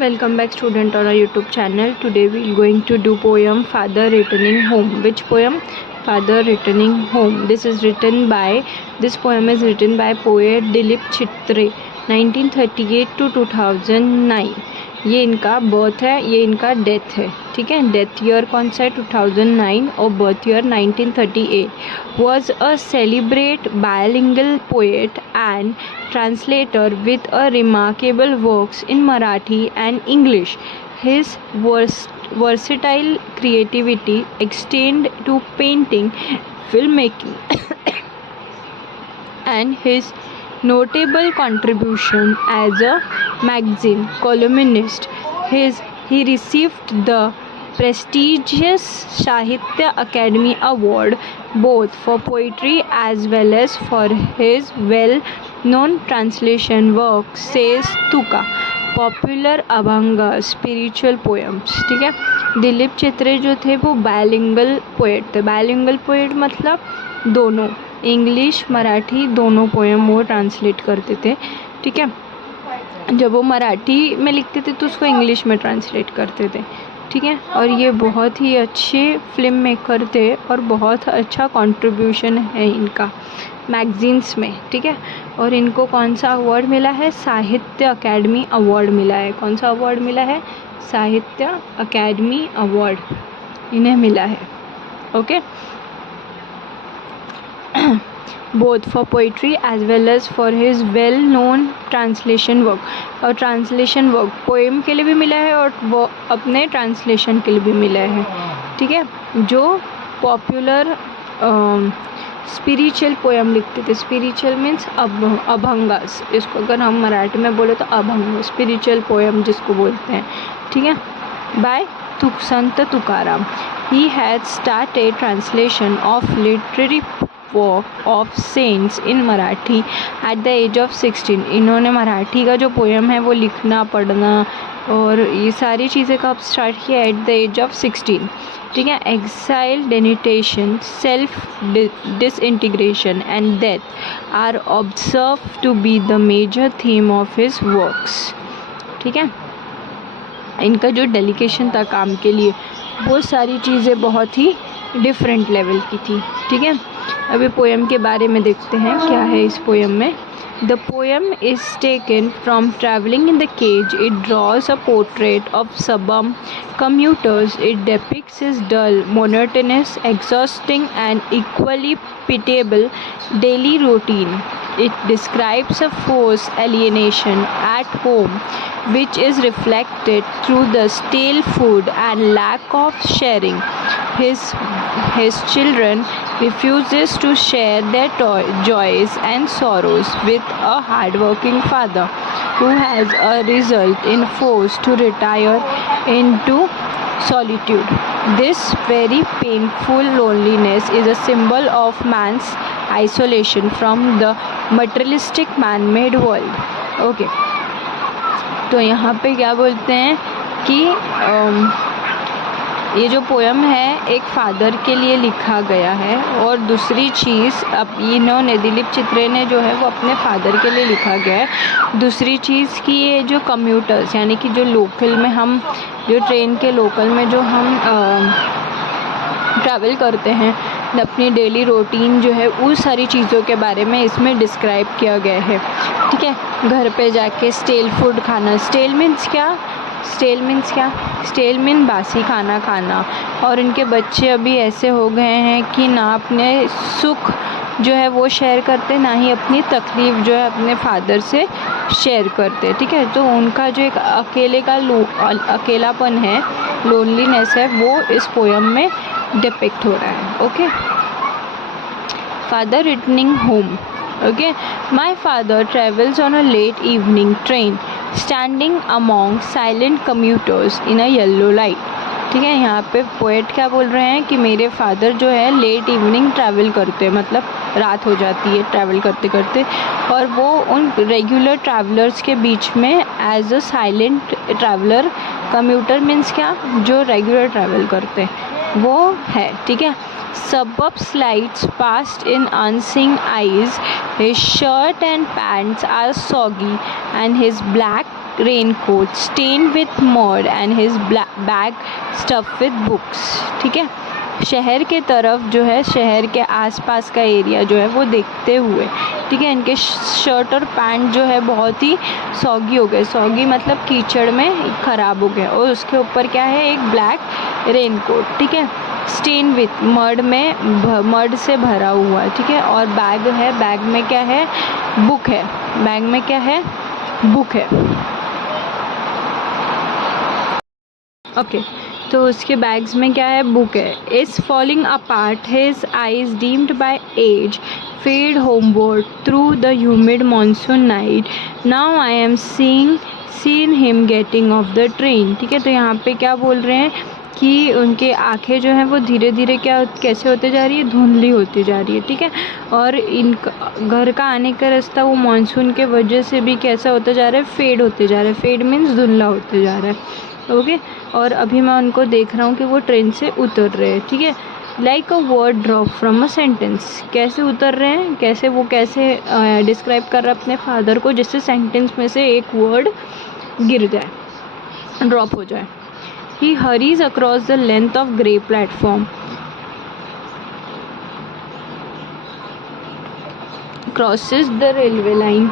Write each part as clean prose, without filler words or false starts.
Welcome back student on our YouTube channel. Today we are going to do poem Father Returning Home. Which poem? Father Returning Home. This poem is written by poet Dilip Chitre 1938 to 2009. ये इनका birth है, ये इनका death है. ठीक है, death year कौन सा है? 2009 और birth year 1938. Was a celebrated bilingual poet and translator with a remarkable works in Marathi and English. His versatile creativity extended to painting, filmmaking, and his notable contribution as a magazine columnist. He received the prestigious Sahitya Academy Award both for poetry as well as for his well-known translation work says Tuka, popular abhang spiritual poems. ठीक है, दिलीप चित्रे जो थे वो bilingual poet थे. Bilingual poet मतलब दोनों, English Marathi दोनों poem वो ट्रांसलेट करते थे. ठीक है, जब वो मराठी में लिखते थे तो उसको इंग्लिश में ट्रांसलेट करते थे. ठीक है, और ये बहुत ही अच्छे फिल्म मेकर थे और बहुत अच्छा कंट्रीब्यूशन है इनका मैगजीन्स में. ठीक है, और इनको कौन सा अवार्ड मिला है? साहित्य अकेडमी अवार्ड मिला है. कौन सा अवार्ड मिला है? साहित्य अकेडमी अवार्ड इन्हें मिला है. Okay, both for poetry as well as for his well known translation work. और ट्रांसलेशन वर्क पोएम के लिए भी मिला है और वो अपने ट्रांसलेशन के लिए भी मिला है. ठीक है, जो पॉपुलर स्पिरिचुअल पोएम लिखते थे. स्पिरिचुअल मीन्स अभंगास, इसको अगर हम मराठी में बोले तो अभंग, स्पिरिचुअल पोएम जिसको बोलते हैं. ठीक है, by Sant Tukaram. He had started translation of literary work of saints in Marathi at the age of 16. इन्होंने मराठी का जो पोएम है वो लिखना पढ़ना और ये सारी चीज़ें कब स्टार्ट किया? At the age of 16. ठीक है, exile, denotation, self disintegration and death are observe to be the major theme of his works. ठीक है, इनका जो डेडिकेशन था काम के लिए वो सारी चीज़ें बहुत ही डिफरेंट लेवल की थी. ठीक है, अभी पोएम के बारे में देखते हैं क्या है इस पोएम में. The poem is taken from travelling in the cage. It draws a portrait of some commuters. It depicts his dull, monotonous, exhausting and equally pitiable daily routine. It describes a forced alienation at home which is reflected through the stale food and lack of sharing. His children refuses to share their joys and sorrows with a hardworking father who has a result in forced to retire into solitude. This very painful loneliness is a symbol of man's isolation from the materialistic man-made world. Okay, तो यहाँ पे क्या बोलते हैं कि ये जो poem है एक फादर के लिए लिखा गया है और दूसरी चीज़ अब इन्होंने दिलीप चित्रे ने जो है वो अपने फादर के लिए लिखा गया है. दूसरी चीज़ कि ये जो कम्यूटर्स यानी कि जो लोकल में हम जो ट्रेन के लोकल में जो हम ट्रैवल करते हैं अपनी डेली रूटीन जो है उस सारी चीज़ों के बारे में इसमें डिस्क्राइब किया गया है. ठीक है, घर पे जाके स्टेल फूड खाना. स्टेल मीन्स क्या? स्टेल मीन बासी खाना खाना. और इनके बच्चे अभी ऐसे हो गए हैं कि ना अपने सुख जो है वो शेयर करते, ना ही अपनी तकलीफ़ जो है अपने फादर से शेयर करते. ठीक है, तो उनका जो एक अकेलापन है, लोनलीनेस है, वो इस पोएम में डिपिक्ट हो रहा है. Okay, father returning home. Okay, my father travels on a late evening train, standing among silent commuters in a yellow light. ठीक है, यहाँ पे पोएट क्या बोल रहे हैं कि मेरे फादर जो है लेट इवनिंग ट्रैवल करते हैं, मतलब रात हो जाती है ट्रैवल करते करते, और वो उन रेगुलर ट्रैवलर्स के बीच में as a silent traveller. Commuter means क्या? जो रेगुलर ट्रैवल करते हैं वो है. ठीक है, suburbs lights passed in unseeing eyes. His shirt and pants are soggy and his black raincoat stained with mud and his bag stuffed with books. ठीक है, शहर के तरफ जो है, शहर के आसपास का एरिया जो है वो देखते हुए, ठीक है, इनके शर्ट और पैंट जो है बहुत ही सॉगी हो गए. सॉगी मतलब कीचड़ में ख़राब हो गए. और उसके ऊपर क्या है, एक ब्लैक रेनकोट, ठीक है, स्टेन विथ मड में मड से भरा हुआ, ठीक है. और बैग है, बैग में क्या है, बुक है. बैग में क्या है, बुक है. ओके, तो उसके बैग्स में क्या है, बुक है. Is falling apart his eyes dimmed by age fade homeward through the humid monsoon night. Now I am seen him getting off the train. ठीक है, तो यहाँ पे क्या बोल रहे हैं कि उनके आँखें जो हैं वो धीरे धीरे कैसे होते जा रही है, धुंधली होती जा रही है. ठीक है, और इन घर का आने का रास्ता वो मानसून के वजह से भी कैसा होता जा रहा है, फेड होते जा रहा है. फेड मीन्स धुंधला होते जा रहा है. ओके, और अभी मैं उनको देख रहा हूँ कि वो ट्रेन से उतर रहे हैं. ठीक है, like a word drop from a sentence. कैसे उतर रहे हैं, कैसे वो कैसे डिस्क्राइब कर रहा है अपने फादर को, जिससे सेंटेंस में से एक वर्ड गिर जाए, ड्रॉप हो जाए. He hurries across the length of grey platform, crosses the railway line,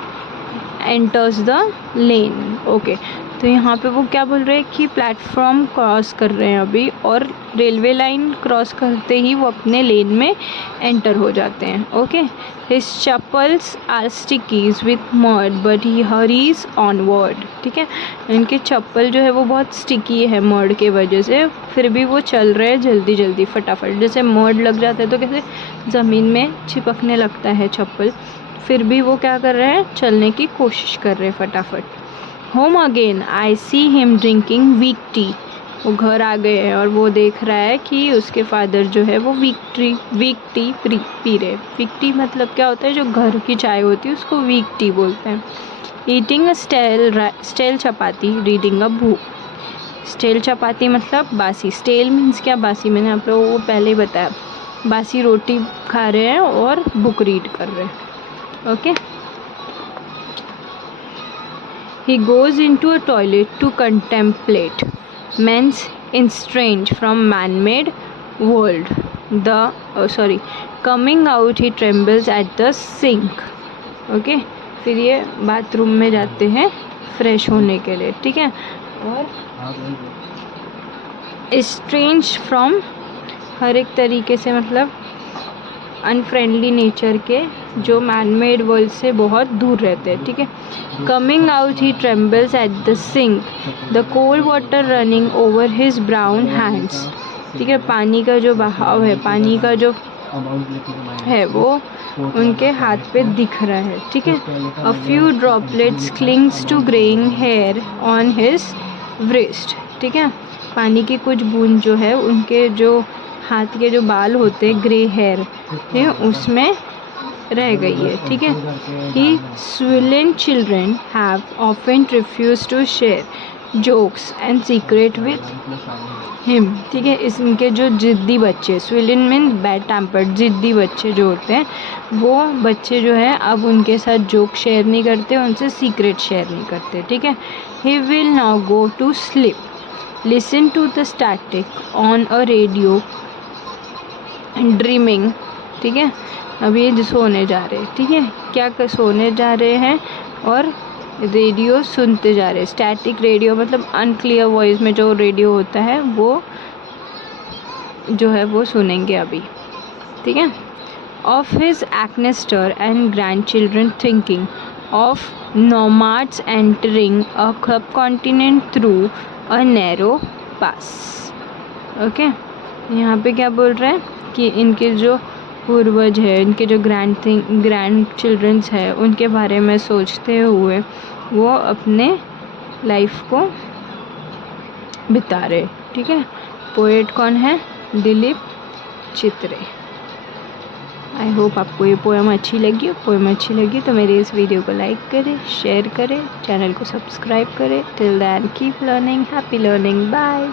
enters the lane. Okay, तो यहाँ पे वो क्या बोल रहे हैं कि प्लेटफॉर्म क्रॉस कर रहे हैं अभी, और रेलवे लाइन क्रॉस करते ही वो अपने लेन में एंटर हो जाते हैं. Okay, his chappals are stickies with mud but he hurries onward. ठीक है, इनके चप्पल जो है वो बहुत स्टिकी है मड के वजह से, फिर भी वो चल रहे हैं जल्दी जल्दी फटाफट. जैसे मड लग जाता है तो कैसे ज़मीन में चिपकने लगता है चप्पल, फिर भी वो क्या कर रहे हैं, चलने की कोशिश कर रहे हैं फटाफट. Home again I see him drinking weak tea. वो घर आ गए हैं और वो देख रहा है कि उसके फादर जो है वो वीक टी पी रहे. वीक टी मतलब क्या होता है, जो घर की चाय होती है उसको वीक टी बोलते हैं. Eating a stale chapati reading a book. Stale chapati मतलब बासी. स्टेल मीन्स क्या, बासी. मैंने आप लोगों को पहले ही बताया, बासी रोटी खा रहे हैं और बुक रीड कर रहे हैं. Okay, he goes into a toilet to contemplate men's estranged from man-made world. Coming out he trembles at the sink. Okay, फिर ये बाथरूम में जाते हैं फ्रेश होने के लिए. ठीक है, और estranged from हर एक तरीके से मतलब अनफ्रेंडली नेचर के, जो मैन मेड वर्ल्ड से बहुत दूर रहते हैं. ठीक है, coming out he trembles at the sink, the cold water running over his brown hands. ठीक है, पानी का जो बहाव है, पानी का जो है वो उनके हाथ पे दिख रहा है. ठीक है, a few droplets clings to greying hair on his wrist. ठीक है, पानी की कुछ बूंद जो है उनके जो हाथ के जो बाल होते हैं, ग्रे हेयर है, उसमें रह गई है. ठीक है, ही swollen children have often refused to share jokes and secret with him. ठीक है, इनके जो ज़िद्दी बच्चे, swollen मीन बैड टेम्पर्ड, ज़िद्दी बच्चे जो होते हैं, वो बच्चे जो है अब उनके साथ जोक शेयर नहीं करते, उनसे सीक्रेट शेयर नहीं करते. ठीक है, he will now go to sleep. Listen to the static on a radio dreaming. ठीक है, अभी ये सोने जा रहे हैं. ठीक है, क्या सोने जा रहे हैं और रेडियो सुनते जा रहे हैं. स्टैटिक रेडियो मतलब अनक्लियर वॉइस में जो रेडियो होता है वो जो है वो सुनेंगे अभी. ठीक है, of his ancestor and grandchildren thinking of nomads entering a subcontinent through a narrow pass. Okay, यहाँ पे क्या बोल रहे हैं कि इनके जो पूर्वज है, इनके जो ग्रैंड चिल्ड्रंस है, उनके बारे में सोचते हुए वो अपने लाइफ को बिता रहे. ठीक है, पोएट कौन है, दिलीप चित्रे. आई होप आपको ये पोएम अच्छी लगी तो मेरी इस वीडियो को लाइक करें, शेयर करें, चैनल को सब्सक्राइब करें. Till then keep learning, happy learning, bye.